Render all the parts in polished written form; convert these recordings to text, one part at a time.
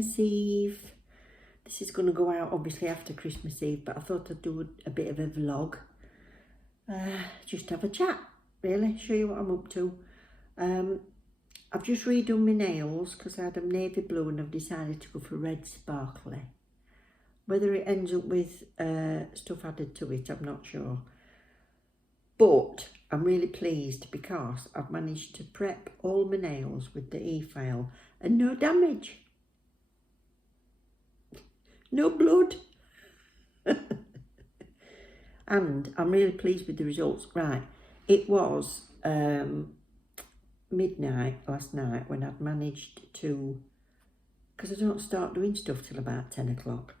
Christmas Eve. This is going to go out obviously after Christmas Eve, but I thought I'd do a bit of a vlog. Just have a chat, really, show you what I'm up to. I've just redone my nails because I had them navy blue and I've decided to go for red sparkly. Whether it ends up with stuff added to it, I'm not sure. But I'm really pleased because I've managed to prep all my nails with the e-file and no damage. No blood. And I'm really pleased with the results. Right, it was midnight last night when I'd managed to, because I don't start doing stuff till about 10 o'clock,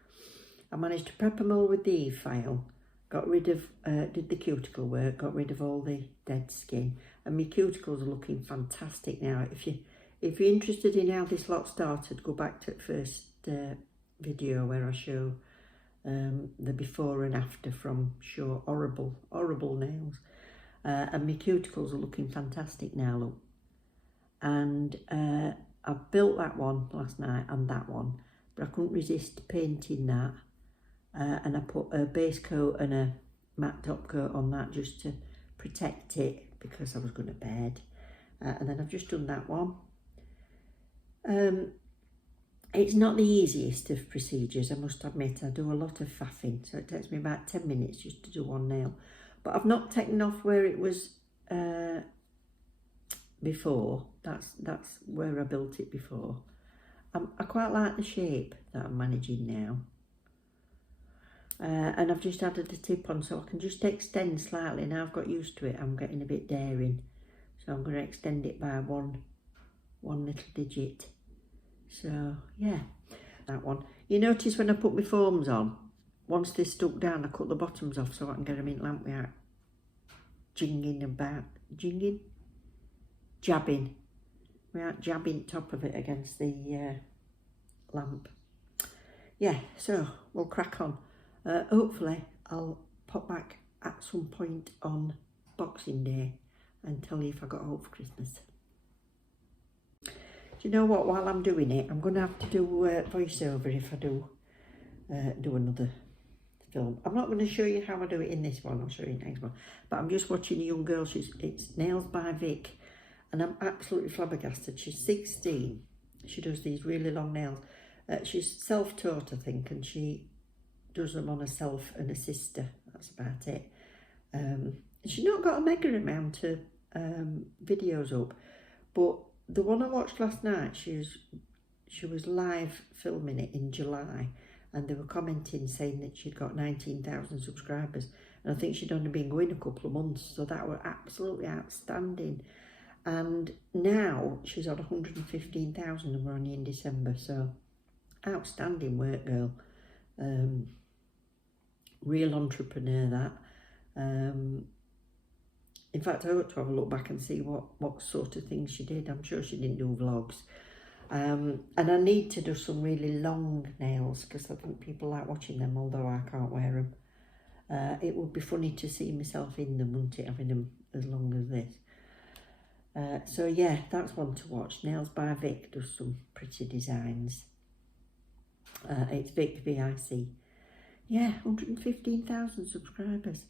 I managed to prep them all with the e-file, got rid of, did the cuticle work, got rid of all the dead skin, and my cuticles are looking fantastic now. If you're interested in how this lot started, go back to the first video where I show the before and after from horrible nails, and my cuticles are looking fantastic now, look. And I built that one last night and that one, but I couldn't resist painting that, and I put a base coat and a matte top coat on that just to protect it because I was going to bed, and then I've just done that one. It's not the easiest of procedures, I must admit. I do a lot of faffing, so it takes me about 10 minutes just to do one nail. But I've not taken off where it was before. That's where I built it before. I quite like the shape that I'm managing now. And I've just added the tip on so I can just extend slightly. Now I've got used to it, I'm getting a bit daring. So I'm going to extend it by one little digit. So yeah, that one. You notice when I put my foams on, once they're stuck down, I cut the bottoms off so I can get them in lamp without jabbing top of it against the lamp. Yeah, so we'll crack on. Hopefully I'll pop back at some point on Boxing Day and tell you if I got home for Christmas. Do you know what, while I'm doing it, I'm going to have to do voiceover if I do another film. I'm not going to show you how I do it in this one, I'll show you next one. But I'm just watching a young girl, it's Nails by Vic, and I'm absolutely flabbergasted. She's 16, she does these really long nails. She's self-taught, I think, and she does them on herself and her sister, that's about it. She's not got a mega amount of videos up, but the one I watched last night, she was live filming it in July, and they were commenting saying that she'd got 19,000 subscribers, and I think she'd only been going a couple of months, so that were absolutely outstanding. And now she's on 115,000 and we're only in December, so outstanding work, girl. Real entrepreneur, that. In fact, I ought to have a look back and see what sort of things she did. I'm sure she didn't do vlogs. And I need to do some really long nails because I think people like watching them, although I can't wear them. It would be funny to see myself in them, wouldn't it, having them as long as this. So yeah, that's one to watch. Nails by Vic does some pretty designs. It's Vic, V-I-C. Yeah, 115,000 subscribers.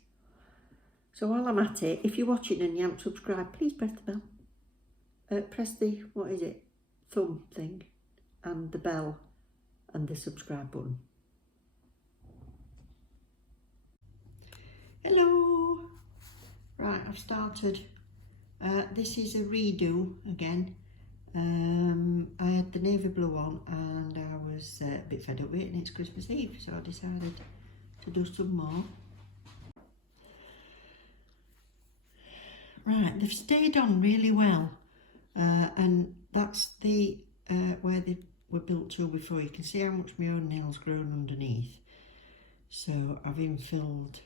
So while I'm at it, if you're watching and you haven't subscribed, please press the bell. Press the, what is it, thumb thing, and the bell and the subscribe button. Hello! Right, I've started. This is a redo again. I had the navy blue on and I was a bit fed up with it, and it's Christmas Eve, so I decided to do some more. Right, they've stayed on really well, and that's the where they were built to before. You can see how much my own nails grown underneath. So I've infilled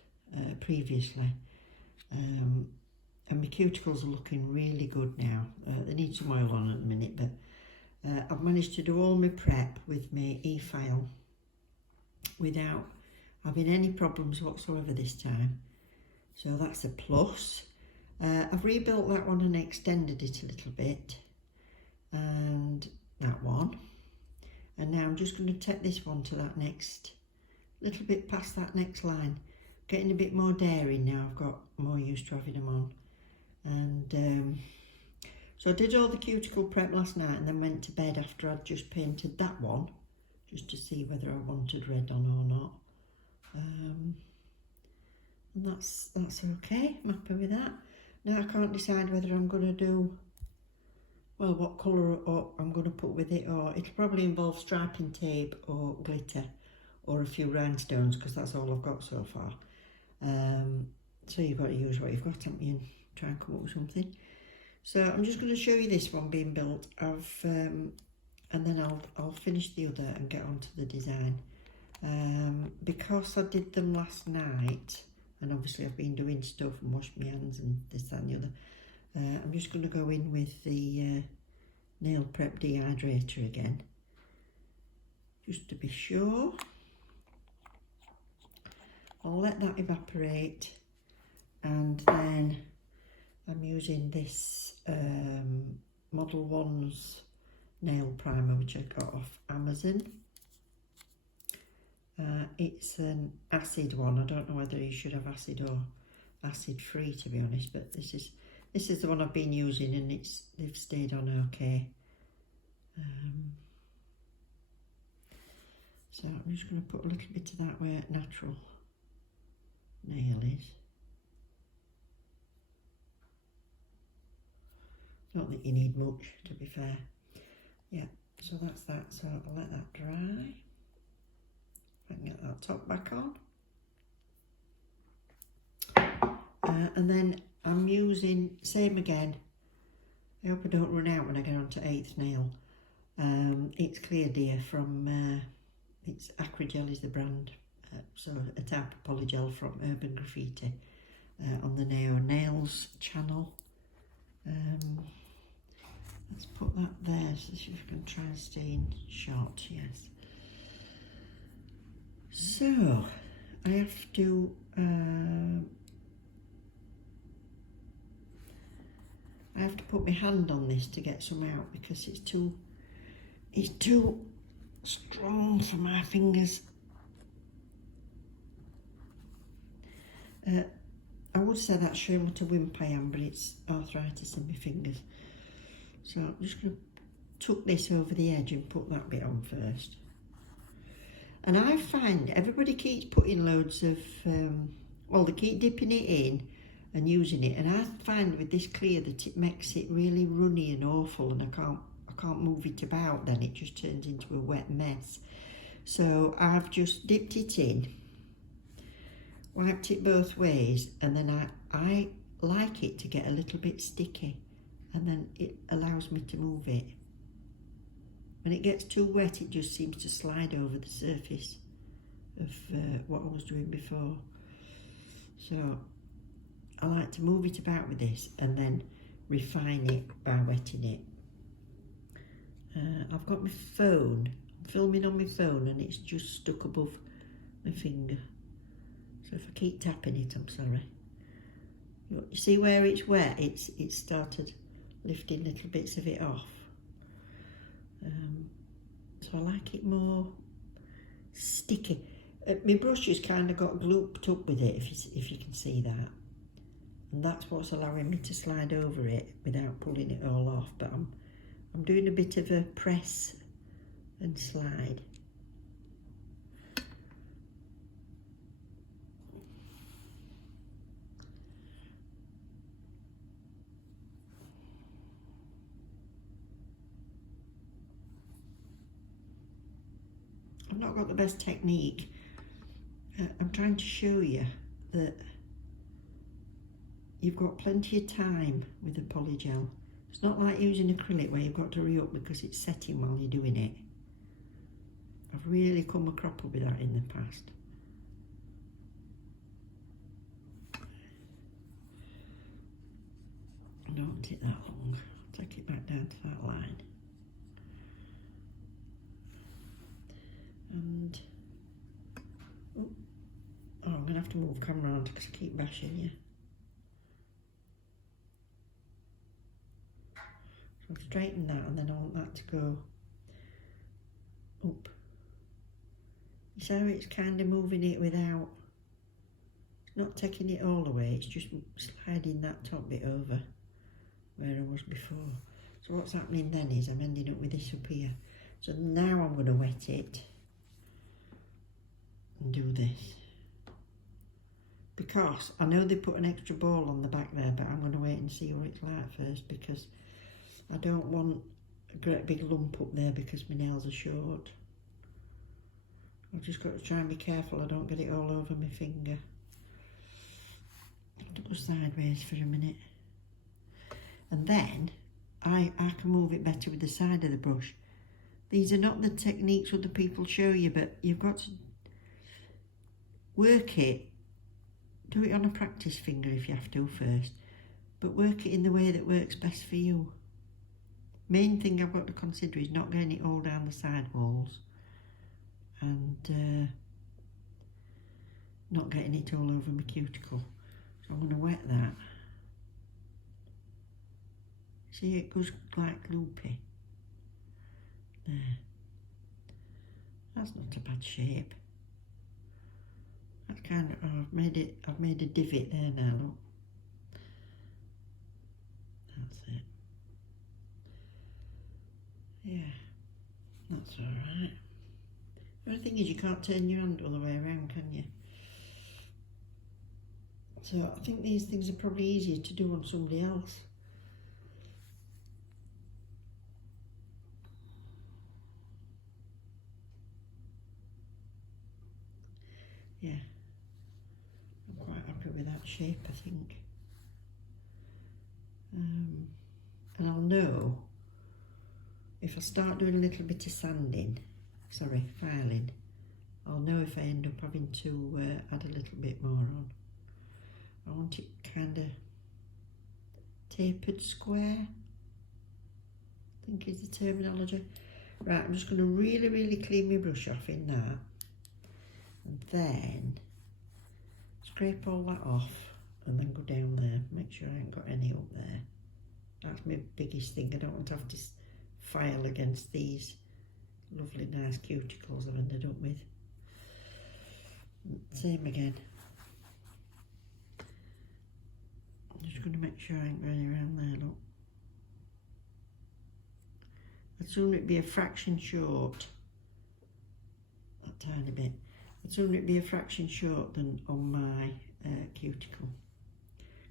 previously, and my cuticles are looking really good now. They need some oil on at the minute, but I've managed to do all my prep with my e-file without having any problems whatsoever this time. So that's a plus. I've rebuilt that one and extended it a little bit, and that one. And now I'm just going to take this one to that next, little bit past that next line. Getting a bit more daring now, I've got more used to having them on. And so I did all the cuticle prep last night and then went to bed after I'd just painted that one, just to see whether I wanted red on or not. And that's okay, I'm happy with that. Now I can't decide whether I'm going to do, well, what colour I'm going to put with it, or it'll probably involve striping tape or glitter or a few rhinestones, because that's all I've got so far. So you've got to use what you've got, haven't you, and try and come up with something. So I'm just going to show you this one being built. And then I'll finish the other and get on to the design. Because I did them last night, and obviously I've been doing stuff and washed my hands and this, that and the other, I'm just going to go in with the nail prep dehydrator again, just to be sure. I'll let that evaporate, and then I'm using this Model 1's nail primer, which I got off Amazon. It's an acid one. I don't know whether you should have acid or acid free, to be honest, but this is the one I've been using, and they've stayed on okay. So I'm just going to put a little bit of that where natural nail is. Don't think you need much, to be fair. Yeah, so that's that. So I'll let that dry. I can get that top back on. And then I'm using, same again, I hope I don't run out when I get on to 8th nail. It's Clear Deer from, it's Acrygel is the brand, so a type of polygel from Urban Graffiti on the Neo Nails channel. Let's put that there so see if I can try and stay in shot, yes. So, I have to put my hand on this to get some out, because it's too strong for my fingers. I would say that's showing what a wimp I am, but it's arthritis in my fingers. So I'm just going to tuck this over the edge and put that bit on first. And I find everybody keeps putting loads of, well, they keep dipping it in and using it, and I find with this clear that it makes it really runny and awful, and I can't move it about. Then it just turns into a wet mess. So I've just dipped it in, wiped it both ways, and then I like it to get a little bit sticky, and then it allows me to move it. When it gets too wet, it just seems to slide over the surface of what I was doing before. So I like to move it about with this and then refine it by wetting it. I've got my phone, I'm filming on my phone, and it's just stuck above my finger. So if I keep tapping it, I'm sorry. You see where it's wet, it's started lifting little bits of it off. So I like it more sticky. My brush has kind of got glooped up with it, if you can see that. And that's what's allowing me to slide over it without pulling it all off. But I'm doing a bit of a press and slide. I've not got the best technique. I'm trying to show you that you've got plenty of time with the polygel. It's not like using acrylic where you've got to hurry up because it's setting while you're doing it. I've really come a cropper with that in the past. I don't want it that long. I'll take it back down to that line. And oh, I'm going to have to move the camera around because I keep bashing you. So I've straightened that, and then I want that to go up. You see how it's kind of moving it without, it's not taking it all away, it's just sliding that top bit over where I was before. So what's happening then is I'm ending up with this up here. So now I'm going to wet it and do this. Because I know they put an extra ball on the back there, but I'm going to wait and see what it's like first, because I don't want a great big lump up there because my nails are short. I've just got to try and be careful I don't get it all over my finger. I'll go sideways for a minute. And then I can move it better with the side of the brush. These are not the techniques other people show you, but you've got to work it. Do it on a practice finger if you have to first, but work it in the way that works best for you. Main thing I've got to consider is not getting it all down the side walls and not getting it all over my cuticle. So I'm going to wet that. See, it goes like loopy. There. That's not a bad shape. That's kind of, oh, I've made a divot there now, look. That's it. Yeah, that's alright. The only thing is you can't turn your hand all the way around, can you? So I think these things are probably easier to do on somebody else. Yeah, I'm quite happy with that shape, I think. And I'll know if I start doing a little bit of filing, I'll know if I end up having to add a little bit more on. I want it kind of tapered square, I think is the terminology. Right, I'm just going to really, really clean my brush off in that. And then scrape all that off and then go down there, make sure I ain't got any up there. That's my biggest thing. I don't want to have to file against these lovely nice cuticles I've ended up with. Same again. I'm just going to make sure I ain't going around there, look. I'd sooner it be a fraction short, that tiny bit. I'd sooner it be a fraction short than on my cuticle.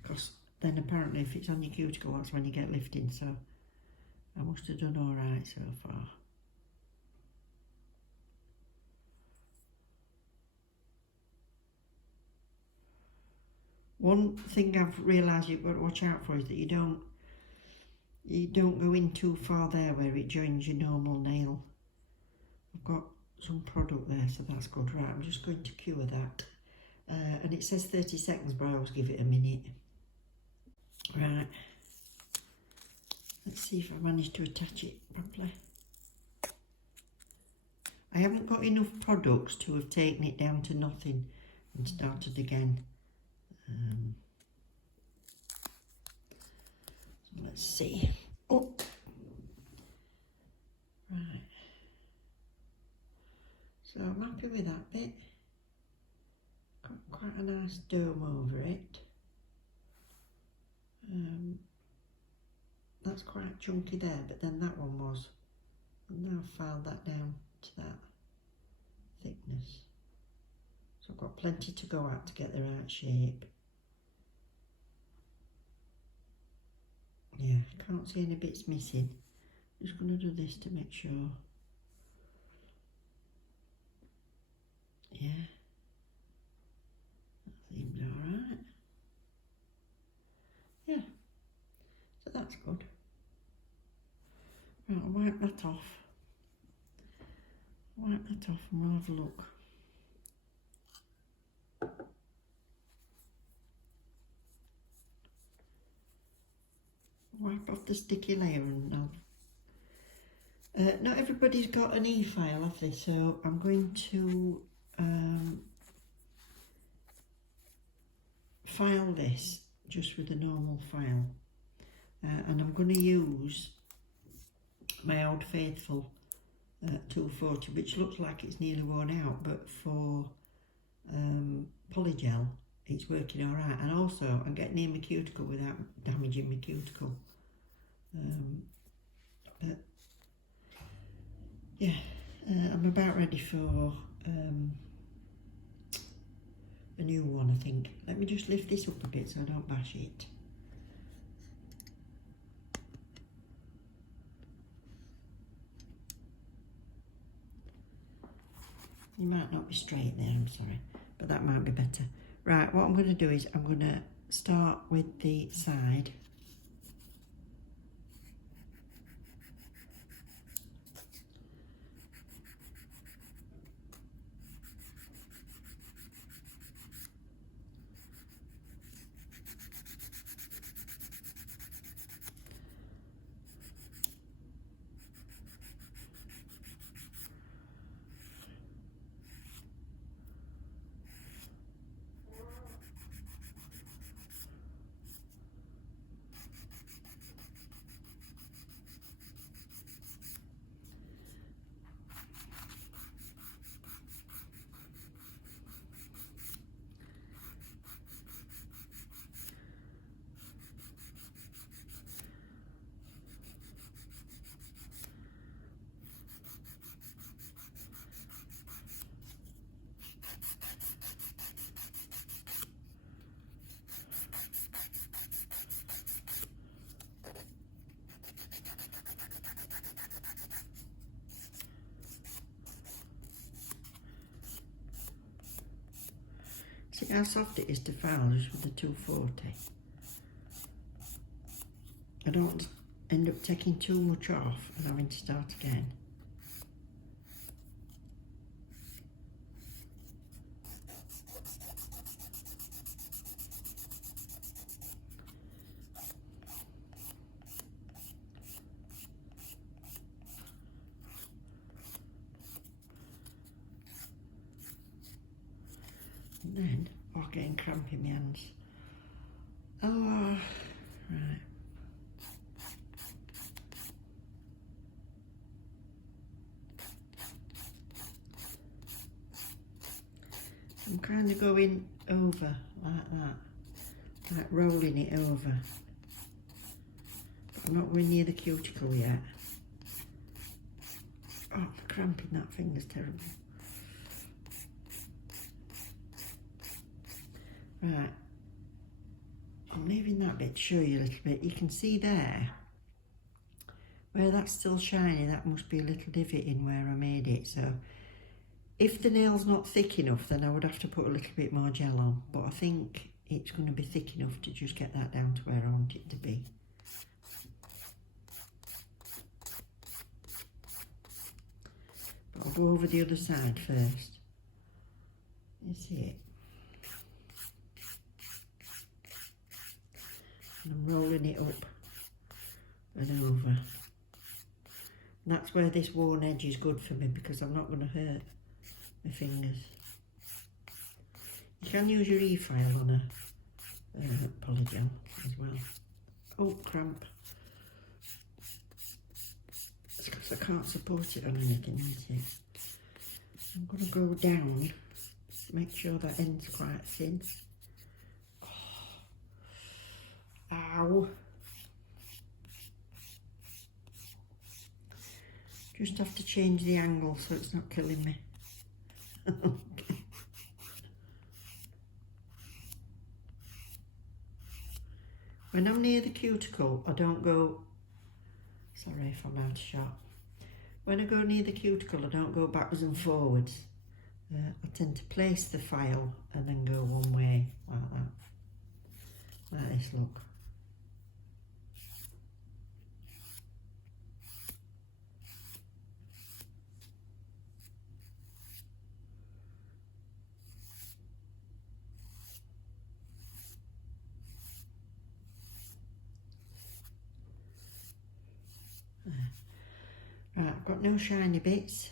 Because then apparently if it's on your cuticle, that's when you get lifting, so I must have done alright so far. One thing I've realised you've got to watch out for is that you don't go in too far there where it joins your normal nail. I've got some product there, so that's good. Right, I'm just going to cure that. And it says 30 seconds, but I always give it a minute. Right. Let's see if I manage to attach it properly. I haven't got enough products to have taken it down to nothing and started again. So let's see. Oh. Right. So I'm happy with that bit. Got quite a nice dome over it. That's quite chunky there, but then that one was. And now I've filed that down to that thickness. So I've got plenty to go at to get the right shape. Yeah, I can't see any bits missing. I'm just going to do this to make sure. Yeah, that seems alright. Yeah, so that's good. Right, I'll wipe that off. Wipe that off and we'll have a look. Wipe off the sticky layer and not everybody's got an e-file, have they? So I'm going to file this just with a normal file, and I'm going to use my Old Faithful 240, which looks like it's nearly worn out, but for Polygel it's working all right. And also I'm getting near my cuticle without damaging my cuticle. But yeah, I'm about ready for a new one, I think. Let me just lift this up a bit so I don't bash it. You might not be straight there, I'm sorry, but that might be better. Right, what I'm going to do is I'm going to start with the side. See how soft it is to file just with the 240. I don't end up taking too much off and having to start again. And then, oh, getting cramp in my hands. Oh, right. I'm kind of going over like that, like rolling it over. But I'm not going near the cuticle yet. Oh, the cramp in that finger's terrible. Right, I'm leaving that bit to show you a little bit. You can see there, where that's still shiny, that must be a little divot in where I made it. So if the nail's not thick enough, then I would have to put a little bit more gel on. But I think it's going to be thick enough to just get that down to where I want it to be. But I'll go over the other side first. You see it? And I'm rolling it up and over. And that's where this worn edge is good for me, because I'm not going to hurt my fingers. You can use your e-file on a Polygel as well. Oh, cramp. It's because I can't support it on anything, isn't it? I'm going to go down, make sure that end's quite thin. Ow. Just have to change the angle so it's not killing me. Okay. When I'm near the cuticle, I don't go, sorry if I'm out of shot. When I go near the cuticle, I don't go backwards and forwards. I tend to place the file and then go one way like that. Like this, look. Right, I've got no shiny bits,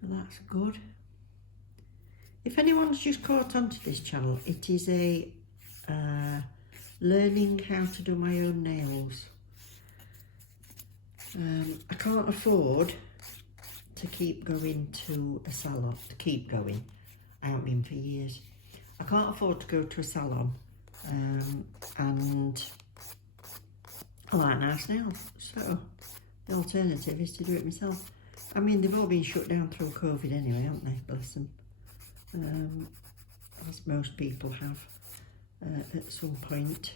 so that's good. If anyone's just caught onto this channel, it is a learning how to do my own nails. I can't afford to keep going to a salon, I haven't been for years. I can't afford to go to a salon, and I like nice nails, so the alternative is to do it myself. I mean, they've all been shut down through COVID anyway, haven't they? Bless them. As most people have at some point.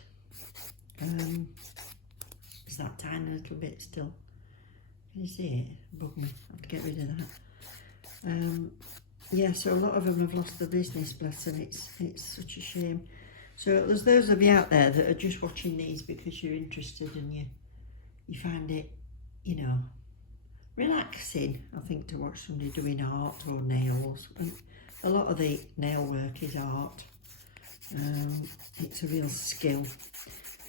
Is that tiny little bit still? Can you see it? Bug me. I have to get rid of that. Yeah, so a lot of them have lost their business, bless them. It's such a shame. So there's those of you out there that are just watching these because you're interested and you find it, you know, relaxing, I think, to watch somebody doing art or nails. And a lot of the nail work is art. It's a real skill.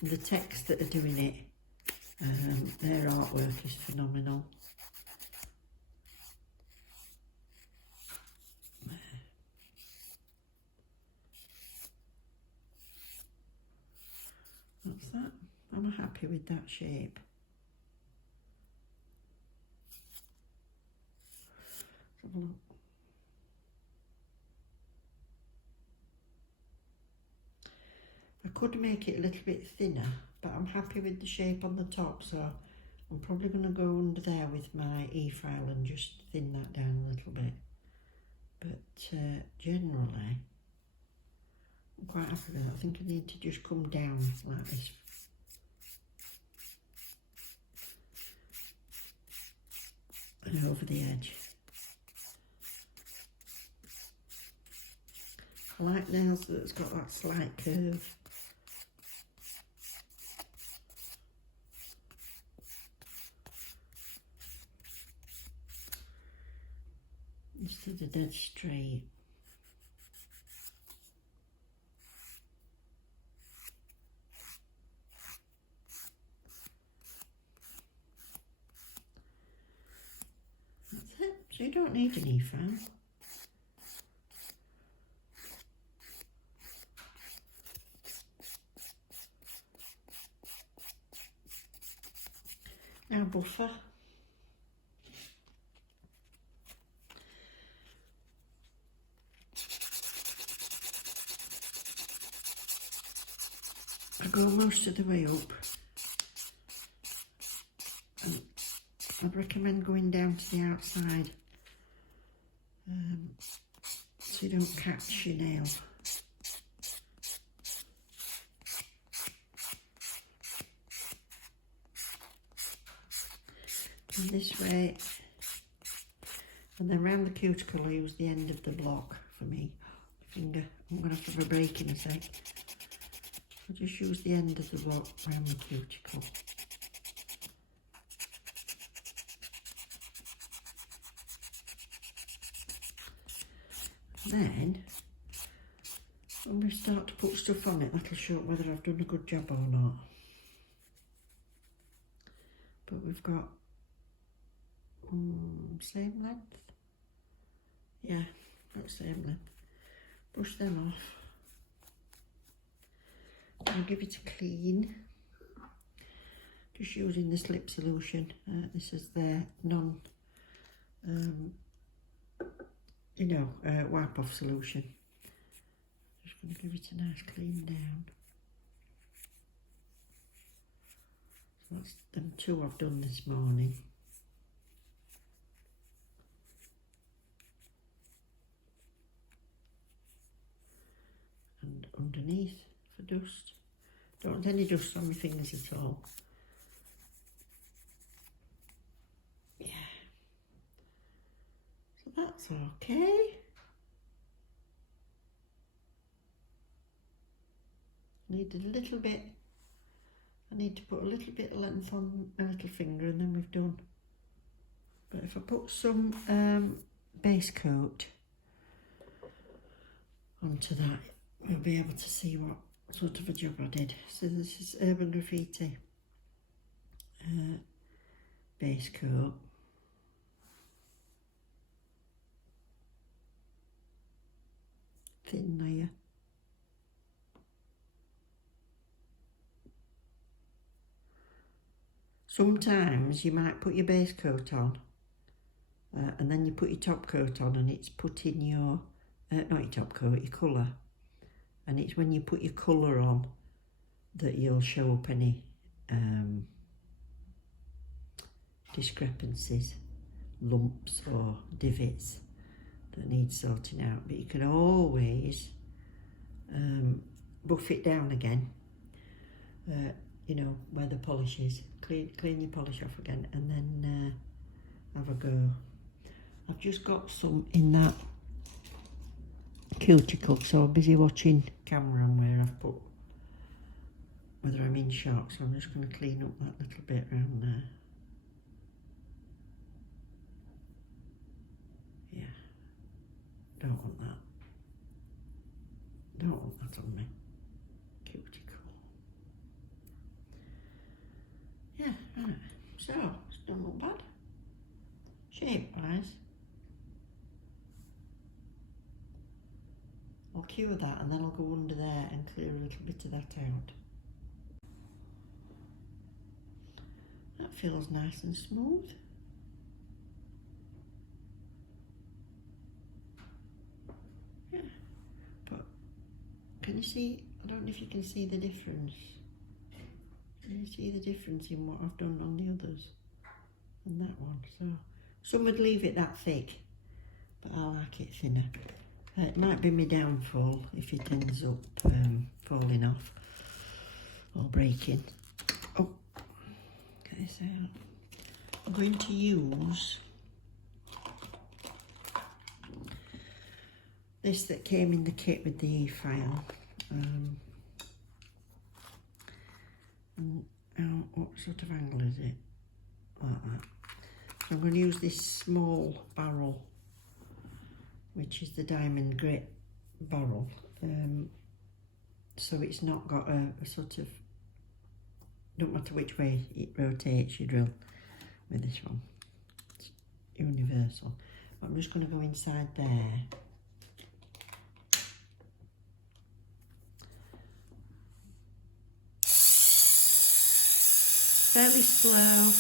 And the techs that are doing it, their artwork is phenomenal. What's that? I'm happy with that shape. Let's have a look. I could make it a little bit thinner, but I'm happy with the shape on the top, so I'm probably going to go under there with my e-file and just thin that down a little bit. But generally, I'm quite happy with it. I think I need to just come down like this. And over the edge. I like nails that's got that slight curve. Instead of dead straight. That's it. So you don't need an e-file. Now buffer. I go most of the way up, and I'd recommend going down to the outside so you don't catch your nail. And this way, and then round the cuticle I use the end of the block for me. Finger, I'm going to have a break in a sec. I'll just use the end of the block around the cuticle. And then, when we start to put stuff on it, that'll show whether I've done a good job or not. But we've got same length. Yeah, about same length. Brush them off. I'll give it a clean. Just using the slip solution. This is their wipe off solution. Just going to give it a nice clean down. So that's them two I've done this morning. And underneath for dust. Don't want any dust on my fingers at all. Yeah. So that's okay. Need a little bit. I need to put a little bit of length on my little finger and then we've done. But if I put some base coat onto that, we'll be able to see what sort of a job I did. So this is Urban Graffiti base coat. Thin layer. sometimes you might put your base coat on and then you put your top coat on, and it's putting your, not your top coat, your colour. And it's when you put your colour on that you'll show up any discrepancies, lumps or divots that need sorting out. But you can always buff it down again, you know, where the polish is. Clean your polish off again, and then have a go. I've just got some in that cuticle, so I'm busy watching camera on where I've put, whether I'm in shot, so I'm just going to clean up that little bit around there. Yeah, don't want that. Don't want that on me cuticle. Yeah, right. So, it's don't look bad. Shape-wise. I'll cure that and then I'll go under there and clear a little bit of that out. That feels nice and smooth. Yeah, but can you see, I don't know if you can see the difference. Can you see the difference in what I've done on the others and that one? So some would leave it that thick, but I like it thinner. It might be my downfall if it ends up falling off or breaking. Oh, okay, so I'm going to use this that came in the kit with the e-file. And what sort of angle is it? Like that. So I'm going to use this small barrel, which is the diamond grit barrel, so it's not got a sort of, don't matter which way it rotates, you drill with this one. It's universal. But I'm just going to go inside there. Fairly slow.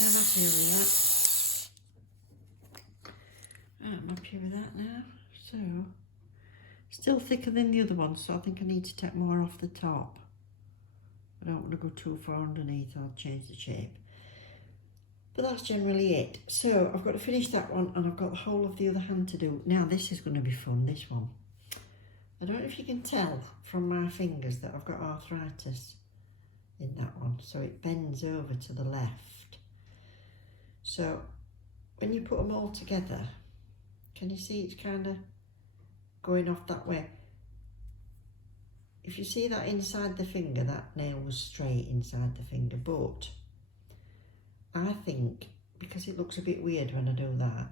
I'm happy with that. I'm happy with that now. So, still thicker than the other one, so I think I need to take more off the top. I don't want to go too far underneath, I'll change the shape. But that's generally it. So, I've got to finish that one, and I've got the whole of the other hand to do. Now, this is going to be fun, this one. I don't know if you can tell from my fingers that I've got arthritis in that one, so it bends over to the left. So when you put them all together, can you see it's kind of going off that way? If you see that inside the finger, that nail was straight inside the finger, but I think because it looks a bit weird when I do that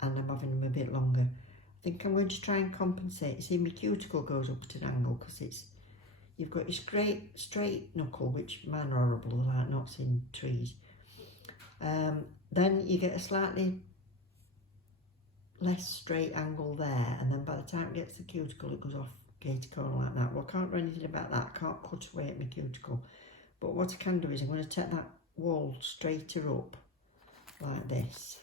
and I'm having them a bit longer, I think I'm going to try and compensate. See, my cuticle goes up at an angle because it's, you've got your straight knuckle, which mine are horrible, like knots in trees. Then you get a slightly less straight angle there, and then by the time it gets the cuticle, it goes off gator corner like that. Well, I can't do anything about that. I can't cut away at my cuticle. But what I can do is I'm going to take that wall straighter up like this.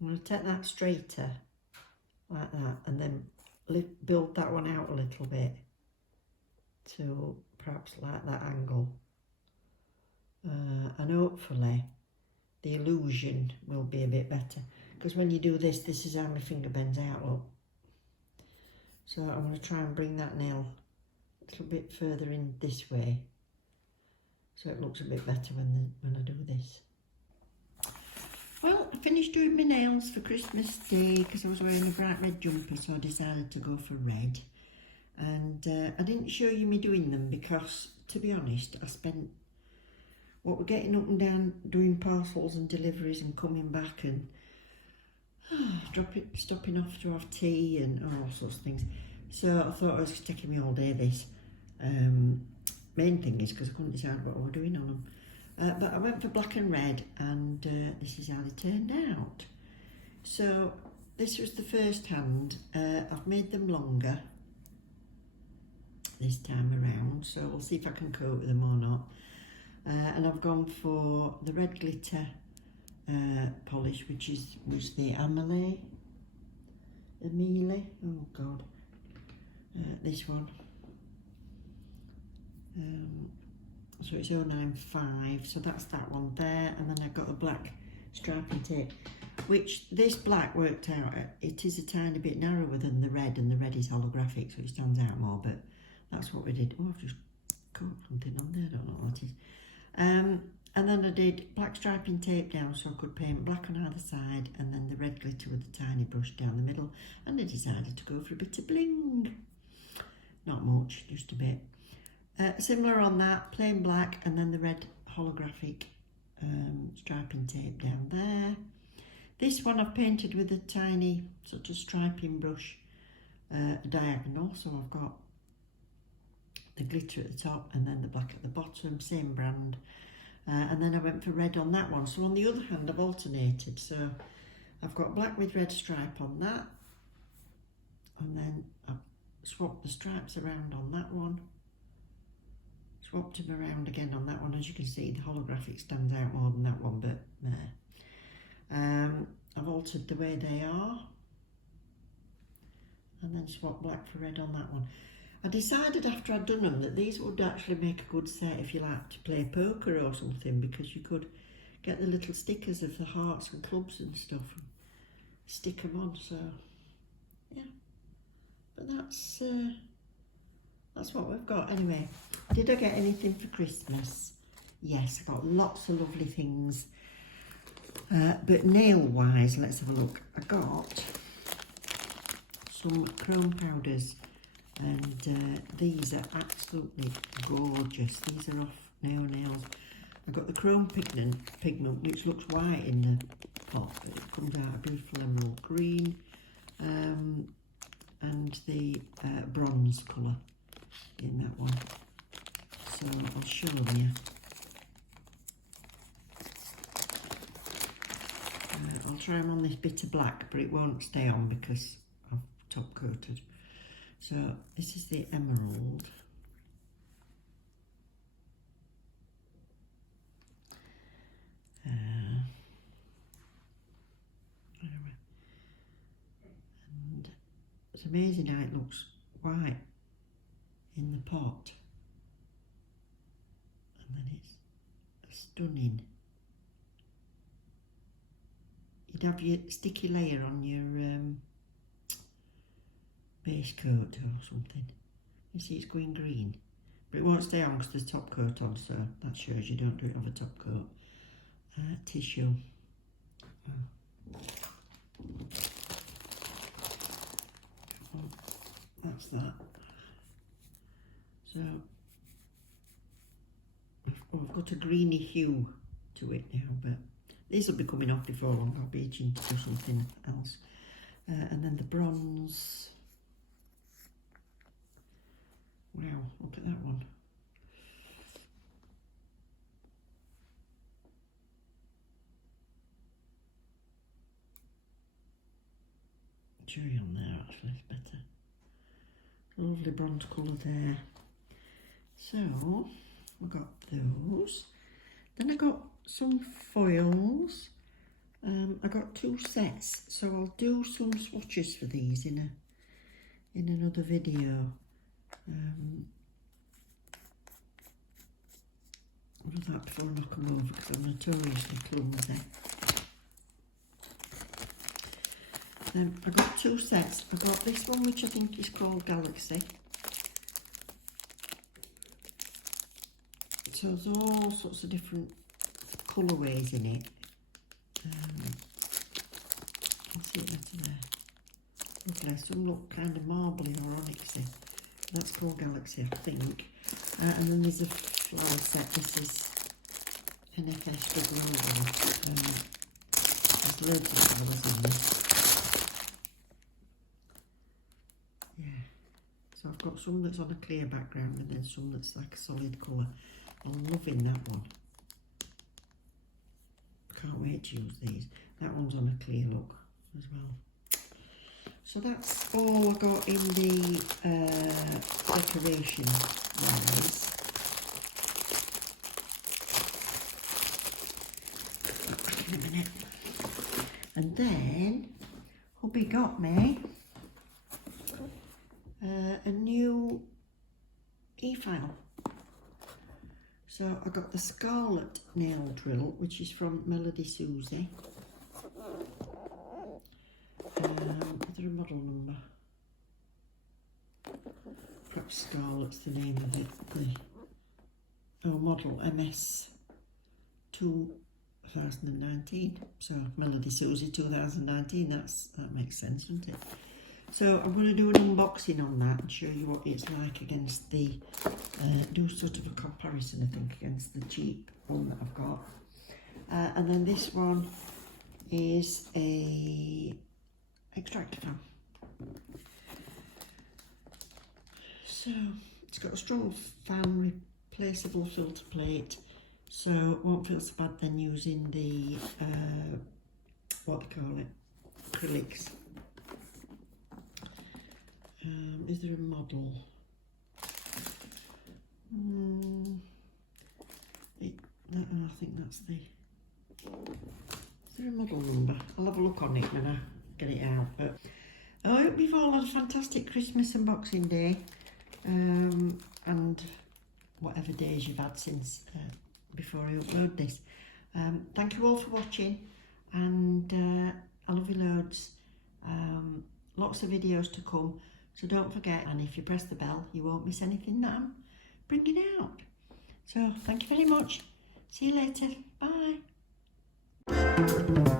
I'm going to take that straighter like that, and then build that one out a little bit to perhaps like that angle. And hopefully the illusion will be a bit better, because when you do this, this is how my finger bends out, look. So I'm going to try and bring that nail a little bit further in this way, so it looks a bit better when I do this. Well, I finished doing my nails for Christmas Day because I was wearing a bright red jumper, so I decided to go for red. And I didn't show you me doing them because, to be honest, I spent what we're getting up and down doing parcels and deliveries and coming back and stopping off to have tea and all sorts of things. So I thought it was taking me all day, this. Main thing is because I couldn't decide what I was doing on them. But I went for black and red, and this is how they turned out. So this was the first hand. I've made them longer this time around, so we'll see if I can cope with them or not. And I've gone for the red glitter polish, which was the Amele, oh god, this one. So it's 095, so that's that one there, and then I've got the black striping tape, which this black worked out, it is a tiny bit narrower than the red, and the red is holographic, so it stands out more, but that's what we did. Oh, I've just got something on there, I don't know what it is. And then I did black striping tape down so I could paint black on either side, and then the red glitter with a tiny brush down the middle, and I decided to go for a bit of bling. Not much, just a bit. Similar on that, plain black, and then the red holographic striping tape down there. This one I've painted with a tiny sort of striping brush diagonal, so I've got the glitter at the top and then the black at the bottom, same brand. And then I went for red on that one. So on the other hand, I've alternated. So I've got black with red stripe on that, and then I've swapped the stripes around on that one. Swapped them around again on that one. As you can see, the holographic stands out more than that one, but I've altered the way they are, and then swapped black for red on that one. I decided after I'd done them that these would actually make a good set if you like to play poker or something, because you could get the little stickers of the hearts and clubs and stuff and stick them on. So yeah, but that's what we've got. Anyway, did I get anything for Christmas? Yes, I got lots of lovely things. But nail wise, let's have a look. I got some chrome powders, and these are absolutely gorgeous. These are off Nails. I got the chrome pigment, which looks white in the pot, but it comes out a beautiful emerald green, and the bronze colour in that one. So I'll show you. I'll try them on this bit of black, but it won't stay on because I've top coated. So this is the emerald. And it's amazing how it looks white in the pot, and then it's stunning. You'd have your sticky layer on your base coat or something. You see it's going green, but it won't stay on because there's top coat on, so that shows you don't do it over top coat. Tissue. Oh, that's that. So I've got a greeny hue to it now, but these will be coming off before long. I'll be itching to do something else. And then the bronze. Wow, look at that one. Cherry on there, actually, it's better. Lovely bronze colour there. So, I got those. Then I got some foils. I got 2 sets, so I'll do some swatches for these in another video. I'll do that before I knock them over because I'm notoriously clumsy. I got 2 sets. I got this one, which I think is called Galaxy. So there's all sorts of different colourways in it. Let's see it better there. Okay, some look kind of marbly or onyxy. That's called Galaxy, I think. And then there's a flower set. This is NFS with logo. There's loads of flowers in this. Yeah. So I've got some that's on a clear background and then some that's like a solid colour. I'm loving that one. Can't wait to use these. That one's on a clear look as well. So that's all I got in the decoration wise. In a minute. And then hubby got me a new e-file. So I got the Scarlet nail drill, which is from Melody Susie. Is there a model number? Perhaps Scarlet's the name of it. Model MS 2019. So Melody Susie 2019. That makes sense, doesn't it? So I'm going to do an unboxing on that and show you what it's like against the, do sort of a comparison, I think, against the cheap one that I've got. And then this one is a extractor fan. So it's got a strong fan, replaceable filter plate, so it won't feel so bad then using the, what they call it, acrylics. Is there a model? I think that's the... Is there a model number? I'll have a look on it when I get it out. But I hope you've all had a fantastic Christmas and Boxing Day. And whatever days you've had since before I upload this. Thank you all for watching, and I love you loads. Lots of videos to come. So don't forget, and if you press the bell, you won't miss anything that I'm bringing out. So thank you very much. See you later. Bye.